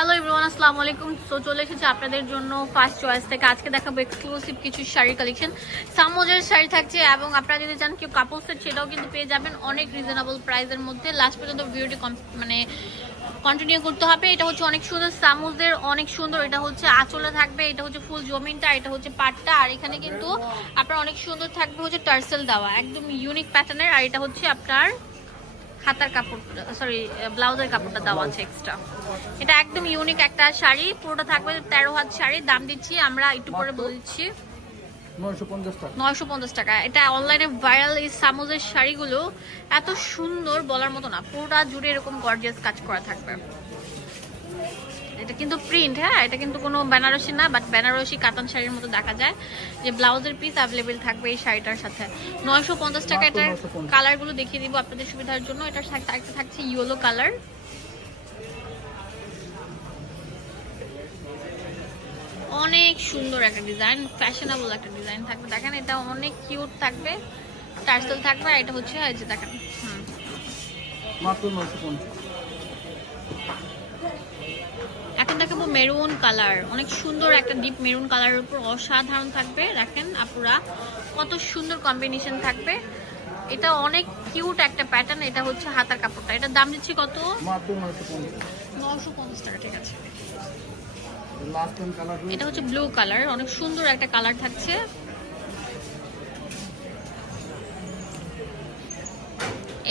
Hello everyone আসসালামু আলাইকুম so চলে এসেছে আপনাদের জন্য ফার্স্ট চয়েস থেকে। আজকে দেখাবো এক্সক্লুসিভ কিছু শাড়ি কালেকশন সামোজের শাড়ি থাকছে এবং আপনারা যদি চান কেউ কাপড় সেট সেটাও কিন্তু পেয়ে যাবেন অনেক রিজনেবল প্রাইসের মধ্যে। লাস্ট পর্যন্ত ভিডিওটি মানে কন্টিনিউ করতে হবে। এটা হচ্ছে অনেক সুন্দর সামুজের, অনেক সুন্দর। এটা হচ্ছে আঁচলে থাকবে, এটা হচ্ছে ফুল জমিনটা এটা হচ্ছে পাটটা। আর এখানে কিন্তু আপনার অনেক সুন্দর থাকবে হচ্ছে টার্সেল দেওয়া। একদম ইউনিক প্যাটার্নের আর এটা হচ্ছে আপনার হাতার কাপড় সরি ব্লাউজের কাপড়টা দেওয়া আছে এক্সট্রা এটা একদম ইউনিক একটা শাড়ি পুরোটা থাকবে তেরো হাত শাড়ি দাম দিচ্ছি আমরা একটু পরে বলছি। দিচ্ছি নয়শো পঞ্চাশ টাকা। নয়শো পঞ্চাশ টাকা। এটা অনলাইনে ভাইরাল এই সামোজের শাড়িগুলো এত সুন্দর বলার মতো না পুরোটা জুড়ে এরকম গর্জিয়াস কাজ করা থাকবে। এটা কিন্তু প্রিন্ট হ্যাঁ? এটা কিন্তু কোনো বেনারসি না বাট বেনারসি কাতান শাড়ির মতো দেখা যায় যে ব্লাউজের পিস অ্যাভেলেবেল থাকবে এই শাড়িটার সাথে। নয়শো পঞ্চাশ টাকা এটার 950 কালারগুলো দেখিয়ে দিব আপনাদের সুবিধার জন্য। এটার সাথে একটা থাকছে ইয়েলো কালার অনেক সুন্দর একটা ডিজাইন ফ্যাশনেবল একটা ডিজাইন থাকবে। দেখেন এটা অনেক কিউট থাকবে টার্সেল থাকবে আর এটা হচ্ছে এই যে দেখেন হুম। মাত্র নয়শো পঞ্চাশ। দেখাবো মেরুন কালার অনেক সুন্দর একটা ডিপ মেরুন কালারের উপর অসাধারণ থাকবে। দেখেন আপুরা কত সুন্দর কম্বিনেশন থাকবে। এটা অনেক কিউট একটা প্যাটার্ন এটা হচ্ছে হাতার কাপড়টা। এটার দাম দিচ্ছি কত? নশো পঞ্চাশ। টাকা ঠিক আছে। এটা হচ্ছে ব্লু কালার অনেক সুন্দর একটা কালার থাকছে।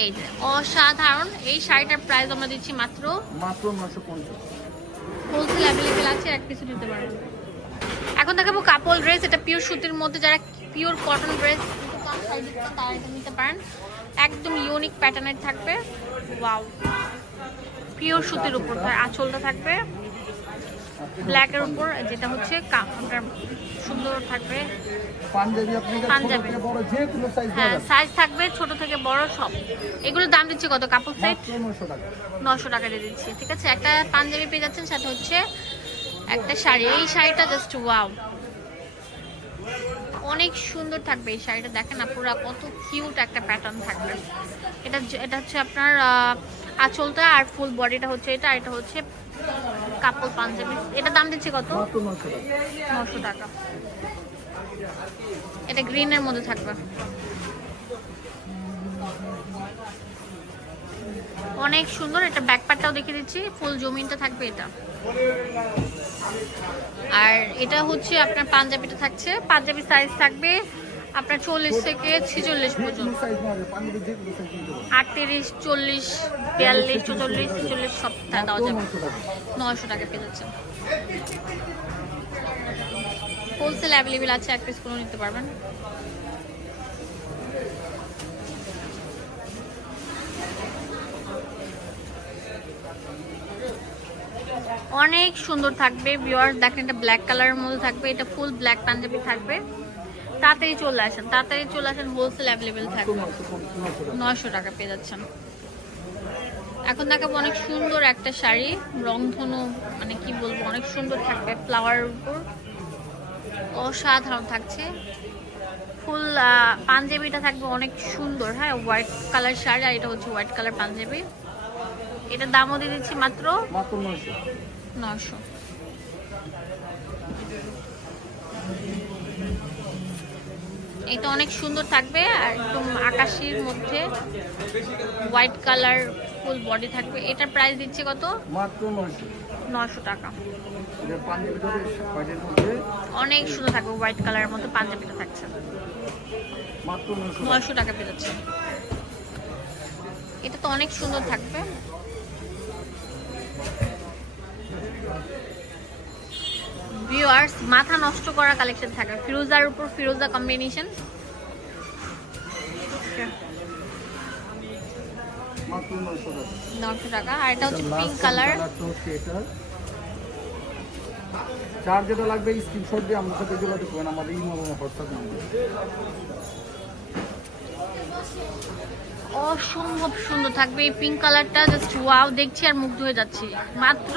এই অসাধারণ। এই শাড়িটার প্রাইস আমরা দিচ্ছি মাত্র মাত্র নয়শো পঞ্চাশ। হোলসেল অ্যাভেলেবেল আছে এক পিসও নিতে পারেন এখন দেখাবো কাপল ড্রেস এটা পিওর সুতির মধ্যে, যারা পিওর কটন ড্রেস তারা এটা নিতে পারেন। একদম ইউনিক প্যাটার্নের থাকবে। ওয়াও পিওর সুতির উপর আঁচলটা থাকবে। ব্ল্যাকের উপর, যেটা হচ্ছে কাপড়টার সুন্দর থাকবে। পাঞ্জাবি পাঞ্জাবি। হ্যাঁ সাইজ থাকবে ছোট থেকে বড় সব। এগুলোর দাম দিচ্ছে কত? কাপড় সেট নশো টাকা। দিয়ে দিচ্ছি ঠিক আছে? একটা পাঞ্জাবি পেয়ে যাচ্ছেন সাথে হচ্ছে একটা শাড়ি। এই শাড়িটা জাস্ট ওয়াও অনেক সুন্দর থাকবে এই শাড়িটা। দেখেন আপুরা কত কিউট একটা প্যাটার্ন থাকবে। এটা এটা হচ্ছে আপনার আঁচলটা আর ফুল বডিটা হচ্ছে এটা এটা হচ্ছে কাপড় পাঞ্জাবি। এটা দাম দিচ্ছে কত? নশো টাকা। এটা গ্রিনের মধ্যে থাকবে। অনেক সুন্দর এটা ব্যাকপ্যাকটাও দেখিয়ে দিচ্ছি। ফুল জমিনটা থাকবে এটা। আর এটা হচ্ছে আপনার পাঞ্জাবিটা থাকছে। পাঞ্জাবি সাইজ থাকবে আপনার চল্লিশ থেকে ছিচল্লিশ পর্যন্ত। আটত্রিশ, চল্লিশ, বিয়াল্লিশ, চৌচল্লিশ, ছিচল্লিশ সব দেওয়া যাবে। নয়শো টাকা পেয়ে যাচ্ছেন। হোলসেল অ্যাভেলেবেল আছে, এক পিস কোনো নিতে পারবেন। অনেক সুন্দর থাকবে ভিউয়ার্স দেখেন এটা ব্ল্যাক কালারের মধ্যে থাকবে, এটা ফুল ব্ল্যাক পাঞ্জাবি থাকবে। তাড়াতাড়ি চলে আসেন তাড়াতাড়ি চলে আসেন হোলসেল অ্যাভেলেবেল থাকবে। নয়শো পঞ্চাশ টাকা পেয়ে যাচ্ছেন। এখন দেখাবো অনেক সুন্দর একটা শাড়ি রংধনু মানে কি বলব অনেক সুন্দর থাকবে ফ্লাওয়ার উপর। অসাধারণ থাকছে। ফুল পাঞ্জাবিটা থাকবে অনেক সুন্দর হ্যাঁ হোয়াইট কালার শাড়ি আর এটা হচ্ছে হোয়াইট কালার পাঞ্জাবি। এটার দামও দিয়ে দিচ্ছি মাত্র মাত্র নশো এটা অনেক সুন্দর থাকবে আর একদম আকাশির মধ্যে হোয়াইট কালার ফুল বডি থাকবে। এটার প্রাইস দিচ্ছে কত? নশো টাকা। অনেক সুন্দর থাকবে হোয়াইট কালারের মধ্যে পাঞ্জাবিটা থাকছে। নয়শো টাকা পেয়ে যাচ্ছে। এটা তো অনেক সুন্দর থাকবে। ভিউয়ার্স মাথা নষ্ট করা কালেকশন থাকবে ফিরোজার উপর ফিরোজা কম্বিনেশন নশো টাকা। আর এটা হচ্ছে পিঙ্ক কালার যেটা লাগবে স্ক্রিনশট দিয়ে আমাদের সাথে যোগাযোগ করেন আমাদের ইমো হোয়াটসঅ্যাপ নাম্বার অসম্ভব সুন্দর থাকবে। এই পিঙ্ক কালারটা জাস্ট ওয়াও দেখছি আর মুগ্ধ হয়ে যাচ্ছি। মাত্র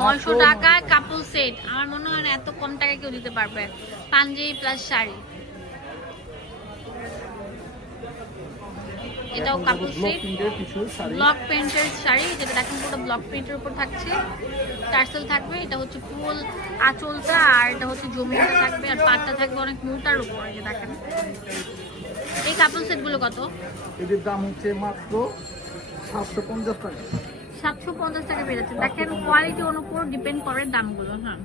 নয়শো টাকায় কাপল সেট আমার মনে হয় না এত কম টাকায় কেউ দিতে পারবে। পাঞ্জাবি প্লাস শাড়ি। এটাও কাপড় ব্লক সেট ব্লক প্রিন্টের শাড়ি। যেটা দেখেন পুরো ব্লক প্রিন্টের উপর থাকছে। টার্সেল থাকবে। এটা হচ্ছে ফুল আঁচলটা আর এটা হচ্ছে জমিটা থাকবে। আর পাটটা থাকবে অনেক মোটার উপর দেখেন। এই কাপড় সেটগুলো কত? এদের দাম হচ্ছে মাত্র সাতশো পঞ্চাশ টাকা। সাতশো পঞ্চাশ টাকা পেয়ে দেখেন কোয়ালিটির উপর ডিপেন্ড করে দামগুলো হ্যাঁ।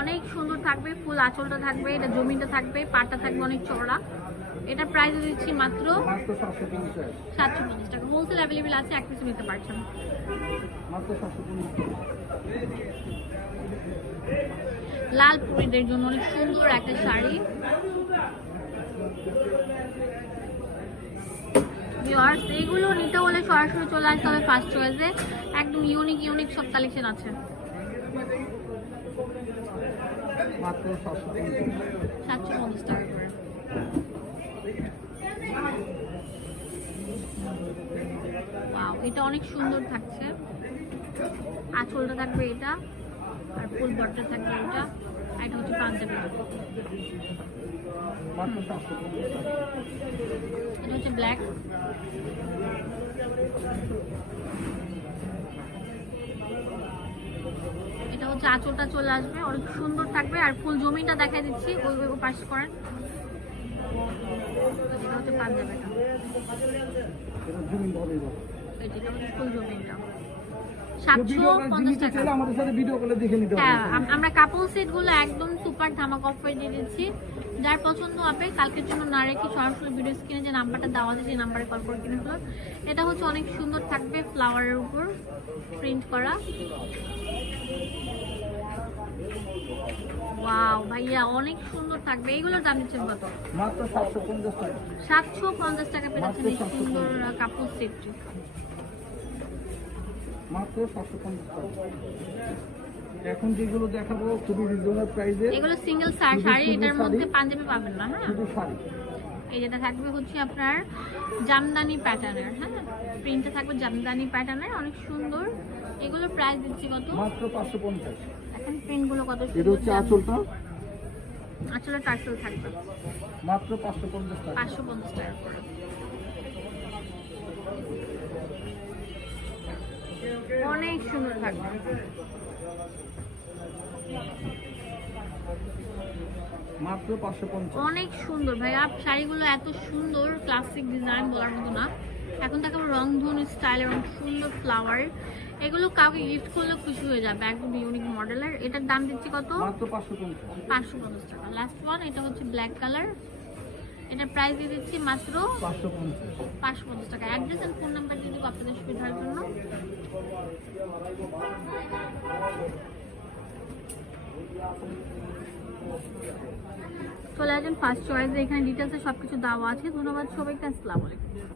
অনেক সুন্দর থাকবে ফুল আঁচলটা থাকবে এটা জমিটা থাকবে পাটটা থাকবে অনেক চড়া এটা প্রাইস দিচ্ছি মাত্র সাতশো পঞ্চাশ টাকা। হোলসেল অ্যাভেলেবেল আছে এক পিস নিতে পারছেন। লাল পুরীদের জন্য অনেক সুন্দর একটা শাড়ি। ভিউয়ার্স এগুলো নিতে হলে সরাসরি চলে আসতে হবে ফার্স্ট চয়েসে একদম ইউনিক ইউনিক সব কালেকশন আছে। মাত্র সাতশো পঞ্চাশ টাকা করে Wow, এটা অনেক সুন্দর থাকছে। আঁচলটা থাকবে এটা, আর ফুল বটটা থাকবে এটা, আর এটা হচ্ছে পাঞ্জাবি এটা হচ্ছে ব্ল্যাক এটা হচ্ছে আঁচলটা চলে আসবে, অনেক সুন্দর থাকবে, আর ফুল জমিটা দেখা দিচ্ছি, ওই ওই পাশ করেন। এটা হচ্ছে পাঞ্জাবিটা। নিতে হ্যাঁ আমরা কাপল সেটগুলো একদম সুপার ধামাক অফার দিয়ে দিচ্ছি। যার পছন্দ হবে কালকের জন্য না রেখে সরাসরি ভিডিও স্ক্রিনে যে নাম্বারটা দেওয়া আছে সেই নাম্বারে কল করে কিনে এটা হচ্ছে অনেক সুন্দর থাকবে ফ্লাওয়ারের উপর প্রিন্ট করা। ওয়াও ভাইয়া অনেক সুন্দর থাকবে। এইগুলোর দাম দিচ্ছেন কত? মাত্র সাতশো পঞ্চাশ টাকা। সাতশো পঞ্চাশ টাকা পেয়েছেন এই সুন্দর কাপড় সেটটি মাত্র সাতশো পঞ্চাশ টাকা। এখন যেগুলো দেখাবো খুবই রিজনেবল প্রাইসে এগুলো সিঙ্গেল শাড়ি এটার মধ্যে পাঞ্জাবি পাবেন না হ্যাঁ? শুধু শাড়ি। এই যেটা থাকবে হচ্ছে আপনার জামদানি প্যাটার্নের হ্যাঁ? প্রিন্টটা থাকবে জামদানি প্যাটার্নের অনেক সুন্দর। এগুলো প্রাইস দিচ্ছি কত? মাত্র পাঁচশো পঞ্চাশ। এখন প্রিন্টগুলো কত এটা হচ্ছে আঁচলটা? আসলে টার্সেল থাকবে। মাত্র পাঁচশো পঞ্চাশ টাকা। পাঁচশো পঞ্চাশ টাকা করে। সুন্দর থাকবে। মাত্র পাঁচশো পঞ্চাশ। অনেক সুন্দর। ভাই আপ শাড়িগুলো এত সুন্দর ক্লাসিক ডিজাইন বলার মতো না। এখন থাকে রংধন স্টাইলের অনেক সুন্দর ফ্লাওয়ার এগুলো কাউকে গিফট করলে খুশি হয়ে যাবে একদম ইউনিক মডেলের এটার দাম দিচ্ছি কত? পাঁচশো পঞ্চাশ। টাকা। লাস্ট ওয়ান এটা হচ্ছে ব্ল্যাক কালার এটার প্রাইস দিয়ে দিচ্ছি মাত্র পাঁচশো পঞ্চাশ। পাঁচশো পঞ্চাশ টাকা। অ্যাড্রেস ফোন নাম্বার দিয়ে দেবো আপনাদের সুবিধার জন্য। চলে আসেন ফার্স্ট চয়েসে এখানে ডিটেলসে সবকিছু দেওয়া আছে। ধন্যবাদ সবাইকে। আসসালামু আলাইকুম।